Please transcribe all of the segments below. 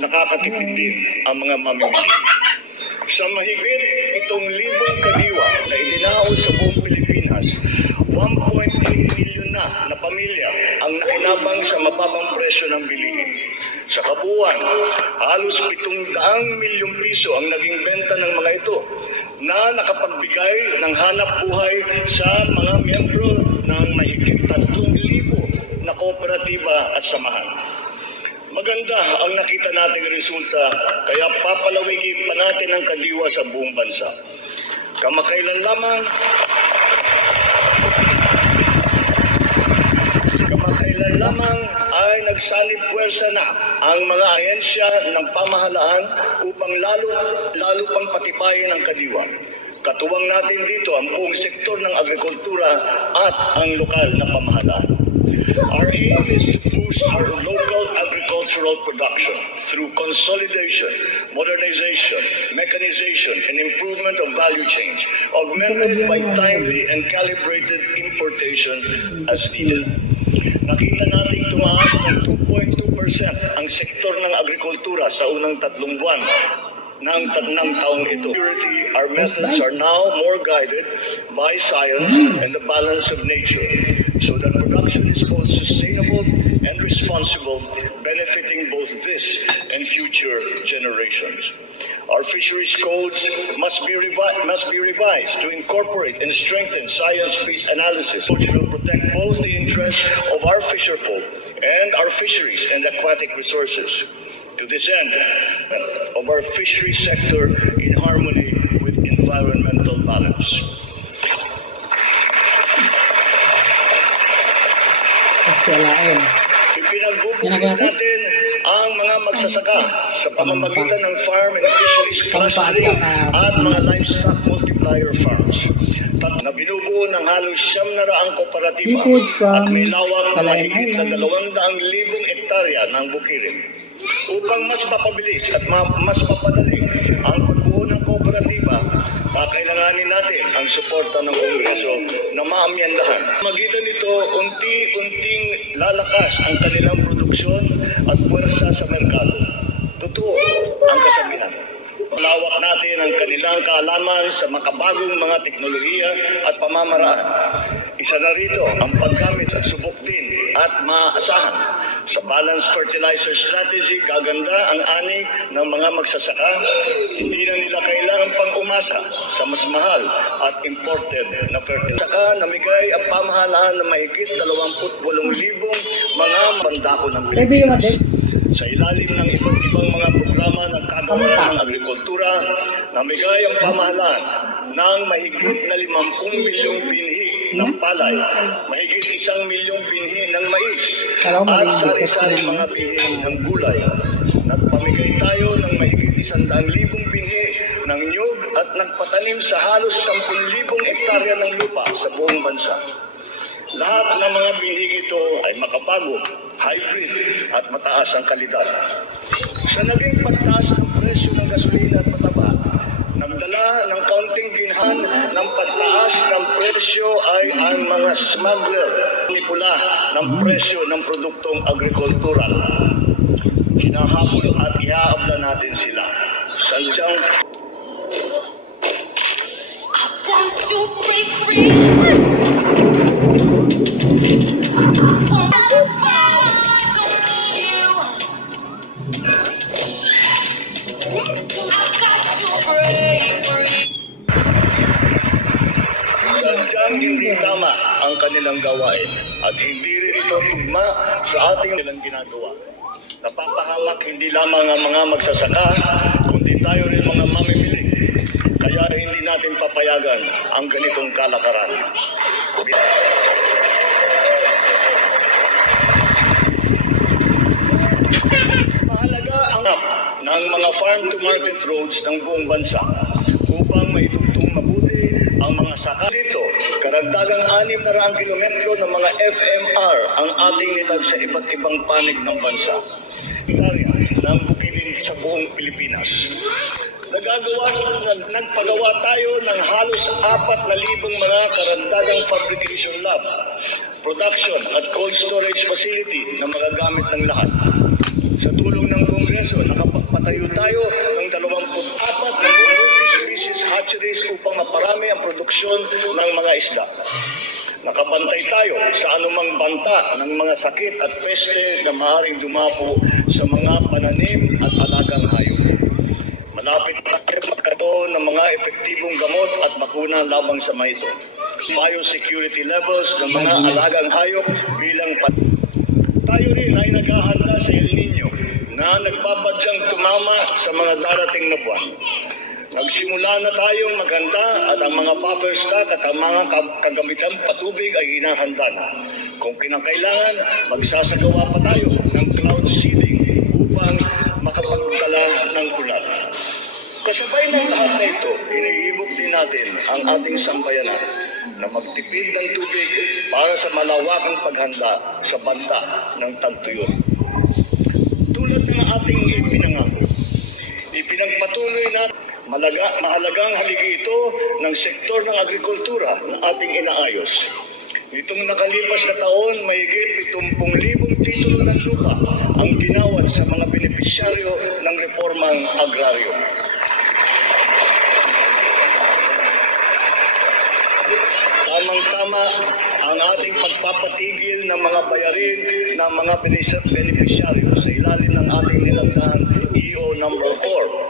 nakakatipid din ang mga mamimili. Sa mahigit 7,000 kadiwa na idinaos sa buong Pilipinas, 1.8 milyon na pamilya ang nakinabang sa mababang presyo ng bilihin. Sa kabuuan, halos 700 milyong piso ang naging benta ng mga ito na nakapagbigay ng hanap buhay sa mga miyembro ng mahigit 3,000 na kooperatiba at samahan. Maganda ang nakita nating resulta, kaya papalawigin pa natin ang kadiwa sa buong bansa. Kamakailan lamang ay nagsanib puwersa na ang mga ahensya ng pamahalaan upang lalo pang patibayin ang kadiwa. Katuwang natin dito ang buong sektor ng agrikultura at ang lokal na pamahalaan. Our aim is to boost our local agricultural production through consolidation, modernization, mechanization, and improvement of value chains, augmented by timely and calibrated importation as needed. Nakita nating tumaas ng 2.2% ang sektor ng agrikultura sa unang 3 buwan ng taong ito. Our methods are now more guided by science and the balance of nature, so that production is both sustainable and responsible, benefiting both this and future generations. Our fisheries codes must be revised to incorporate and strengthen science-based analysis, which will protect both the interests of our fisherfolk and our fisheries and aquatic resources. To this end, of our fishery sector in harmony with environmental balance. Ipinagbubuhay natin ang mga magsasaka sa pamamagitan ng farm and fisheries clustering at mga livestock multiplier farms na binubuo ng halos 700 kooperatiba at may lawak na mahigit na 200,000 hektarya ng bukirin. Upang mas mapabilis at mas mapadali ang pagbuo ng kooperatiba, kakailanganin natin ang suporta ng Kongreso na maamyandahan. Magitan nito, unti-unting lalakas ang kanilang produksyon at puwersa sa merkado. Totoo ang kasabihan. Malawak natin ang kanilang kaalaman sa makabagong mga teknolohiya at pamamaraan. Isa na rito ang paggamit at subok din at maaasahan. Sa balanced fertilizer strategy, gaganda ang ani ng mga magsasaka. Hindi na nila kailangan pang umasa sa mas mahal at imported na fertilizer. Saka namigay ang pamahalaan ng mahigit 28,000 mga mandako ng Pilipinas. Sa ilalim ng iba't ibang mga programa ng kagawaran ng agrikultura, namigay ang pamahalaan ng mahigit na 50 milyong binhi ng palay, mahigit 1 milyong binhi ng mais, at sari-sari mga binhi ng gulay. Nagpamigay tayo ng mahigit 100,000 binhi ng niyog at nagpatanim sa halos 10,000 hektarya ng lupa sa buong bansa. Lahat ng mga binhig ito ay makabago, hybrid at mataas ang kalidad. Sa naging pagtaas ng presyo ng gasolina at pataba, nagdala ng kaunting ginhan ng pagtaas ng presyo ay ang mga smuggler manipula ng presyo ng produktong agrikultural. Hinahabol at iaabla natin sila. Sadyang to break free. Sadyang hindi tama ang kanilang gawain at hindi rin ito tugma sa ating nilang ginagawa. Napapahamak hindi lamang ang mga magsasaka, kundi tayo rin mga mamimili. Kaya hindi natin papayagan ang ganitong kalakaran. Mahalaga ang ng mga farm-to-market roads ng buong bansa upang maitugtong mabuti ang mga saka dito. Karagdagang 600 kilometro ng mga FMR ang ating nitag sa iba't ibang panig ng bansa. Hektarya ng bukidin sa buong Pilipinas. Nagpagawa tayo ng halos 4,000 mga karagdagang fabrication lab, production at cold storage facility na magagamit ng lahat. Sa tulong ng Kongreso, nakapagpatayo tayo ng 24 na multi-species hatcheries upang maparami ang produksyon ng mga isda. Nakabantay tayo sa anumang banta ng mga sakit at peste na maaaring dumapo sa mga pananim at alagang hayop. Malapit tayo magkaroon ng mga epektibong gamot at bakuna labang sa mga ito. Biosecurity levels ng mga alagang hayop bilang tayo rin ay naghahanda sa El Nino na nagbabadyang tumama sa mga darating na buwan. Nagsimula na tayong maghanda at ang mga buffer stock at ang mga kagamitan patubig ay hinahanda na. Kung kinakailangan, magsasagawa pa tayo ng cloud seeding upang makapagdala ng ulan. Kasabay ng lahat na ito, hinihibok din natin ang ating sambayanan na magtipid ng tubig para sa malawakang paghanda sa banta ng tagtuyot. Tulad ng ating ipinangako, ipinagpatuloy natin mahalagang haligi ito ng sektor ng agrikultura na ating inaayos. Nitong nakalipas na taon, mahigit 70,000 titulo ng lupa ang ginawad sa mga benepisyaryo ng reformang agraryo. Tamang-tama ang ating pagpapatigil ng mga bayarin ng mga benepisyaryo sa ilalim ng ating nilagnaan EO number 4.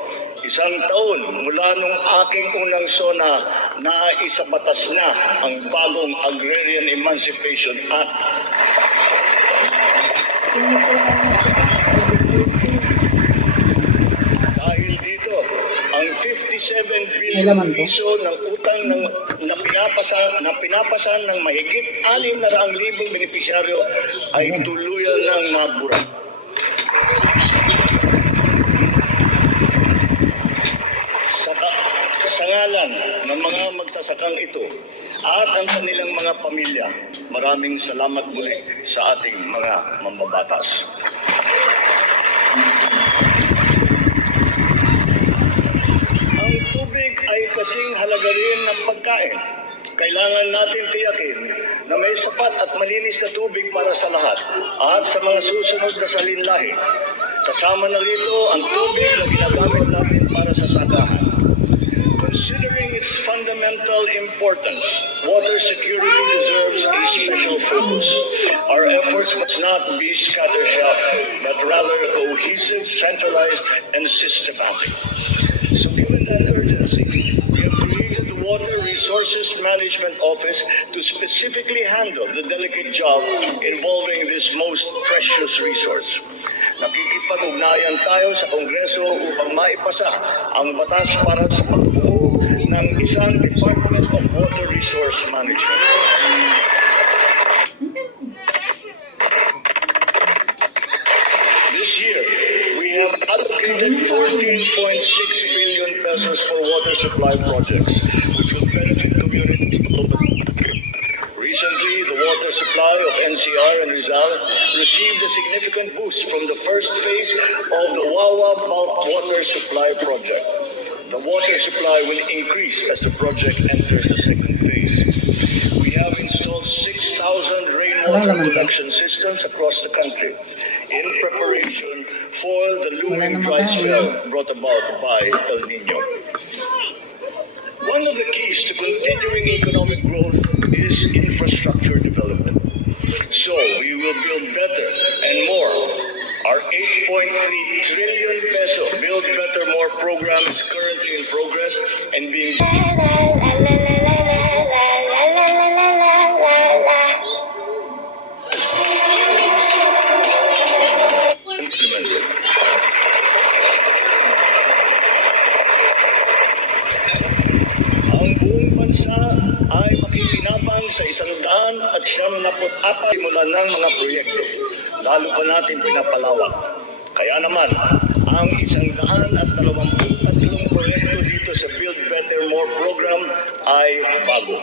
Isang taon mula nung aking unang SONA na isabatas na ang bagong Agrarian Emancipation Act. Dahil dito, ang 57 billion piso ng utang na pinapasan ng mahigit 600,000 benepisyaryo ay tuluyan ng nabura. Sa ngalan ng mga magsasakang ito at ang kanilang mga pamilya, maraming salamat muli sa ating mga mambabatas. Ang tubig ay kasing halaga rin ng pagkain. Kailangan natin tiyakin na may sapat at malinis na tubig para sa lahat at sa mga susunod na salinlahi. Kasama na rito ang tubig na ginagamit natin para sa sakahan. Considering its fundamental importance, water security deserves a special focus. Our efforts must not be scattershot, but rather cohesive, centralized, and systematic. So given that urgency, we have created the Water Resources Management Office to specifically handle the delicate job involving this most precious resource. Nakikipag-ugnayan tayo sa Kongreso upang maipasa ang batas para sa pagbuo ng isang Department of Water Resource Management. This year, we have allocated 14.6 billion pesos for water supply projects, which will benefit communities globally. Recently, the water supply of NCR and Rizal received a significant boost from the first phase of the Wawa Bulk Water Supply Project. The water supply will increase as the project enters the second phase. We have installed 6,000 rainwater collection systems across the country in preparation for the looming dry spell brought about by El Nino. One of the keys to continuing economic growth is infrastructure development. So we will build better and more. Our 8.3 trillion peso Build Better More program is currently in progress and being implemented. Ang buong bansa ay makikinabang sa 194 simulan ng mga proyekto. Lalo pa natin pinapalawak. Kaya naman, ang 123 proyekto dito sa Build Better More program ay bago.